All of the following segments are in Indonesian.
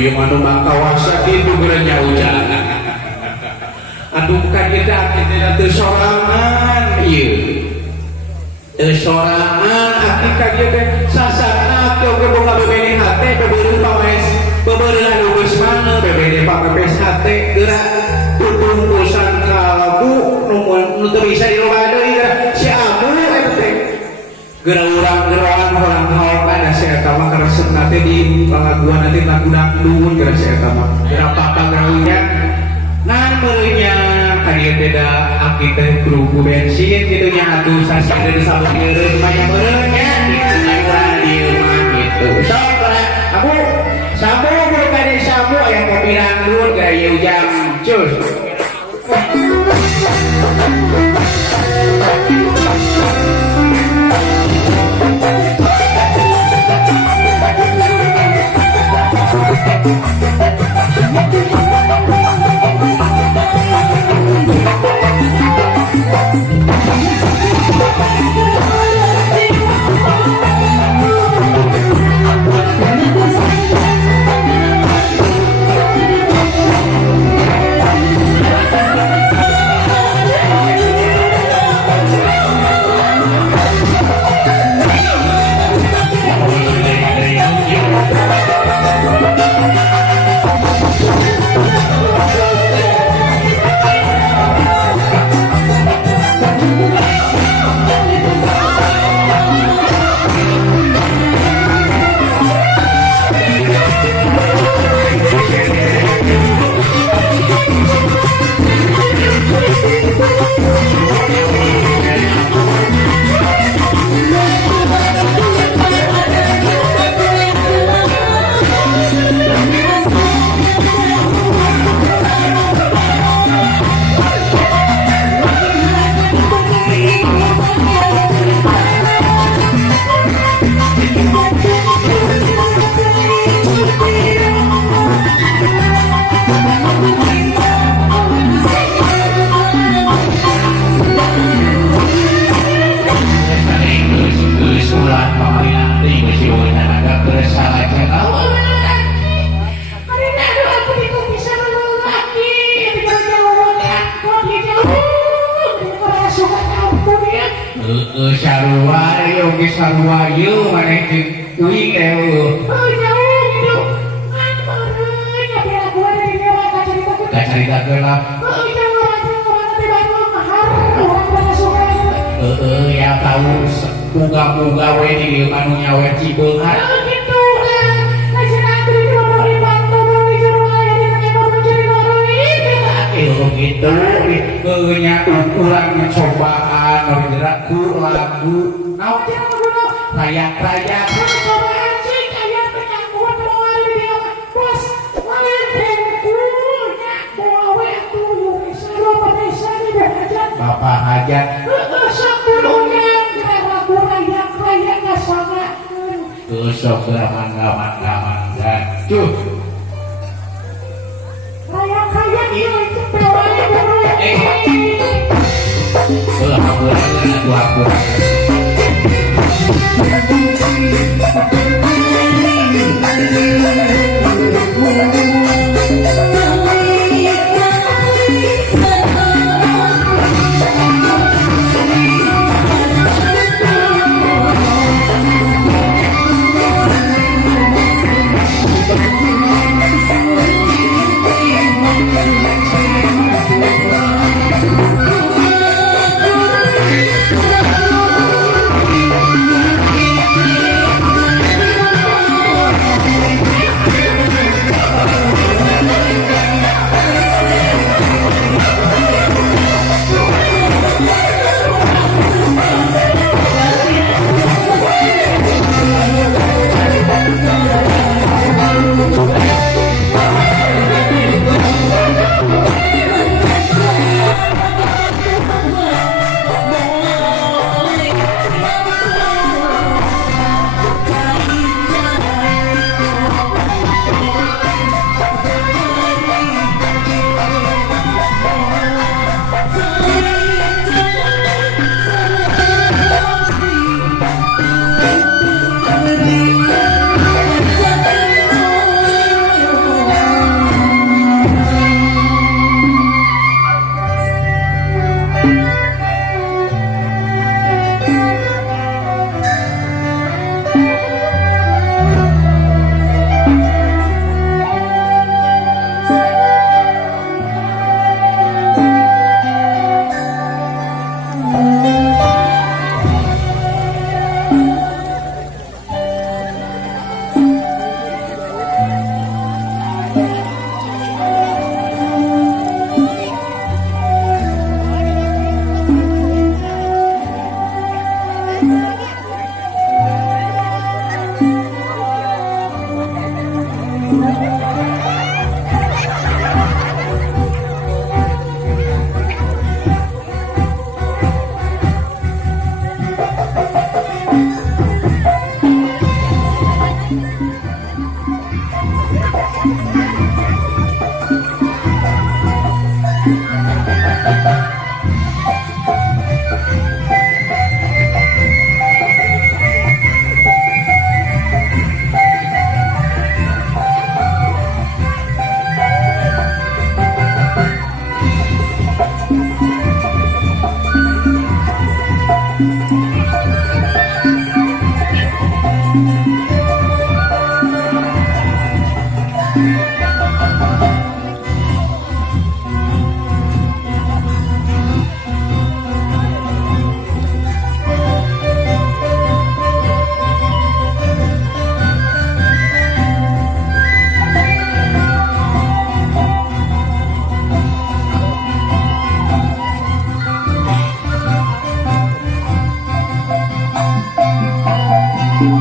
yang mana mangkawasa itu geranya hujan. Aduh kagedak kita tersorangan, iya. Tersorangan, akhir kagedak sasana kau kebunga bebeni hati, bebeni pawes, bebeni lugus mana, bebeni pawes hati, gerak tutung urusan kalbu, nutur bisa dirubah dari gerak si abu itu. Gerak orang ada saya tahu karena nanti di pelaguan nanti dulu gerak saya tahu. Gerak pakal geraknya. Nan merenya kaya beda akita kerubu bensin gitu nya atuh sasana di samping eureun banyak merenya di radio mah gitu. Sok lah aku samu kali samu aya kopirang dulu gaya ujang cus. Sarua yo ge sarua yo maneh teh uing eueuh. Oh jauh gitu. Kacarita gelap. Oh itu orang teh baru mahar. Orang pada suka. Ya tahu buga-buga we di dieu anu nyawer Cibeunghar. Oh gitu. Lajenna teh di rumah di Banten di jero aya di tengah mencari lori. Gitu. Nya urang mencobaan ori gerak ku lagu. Naon cenah lagu? Rayak-rayak. Cobaan cing aya teh aku teh di dia. Bos, lain ku nya bawa atuh yo sarua padesa di hajat. Bapak hajat. Heeh, sakulunya lagu rayak-rayak ngasangakeun. Tuh sok mangga-mangga. Tuh. Rayak-rayak ieu cepewanya dulu. Aku Thank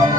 you.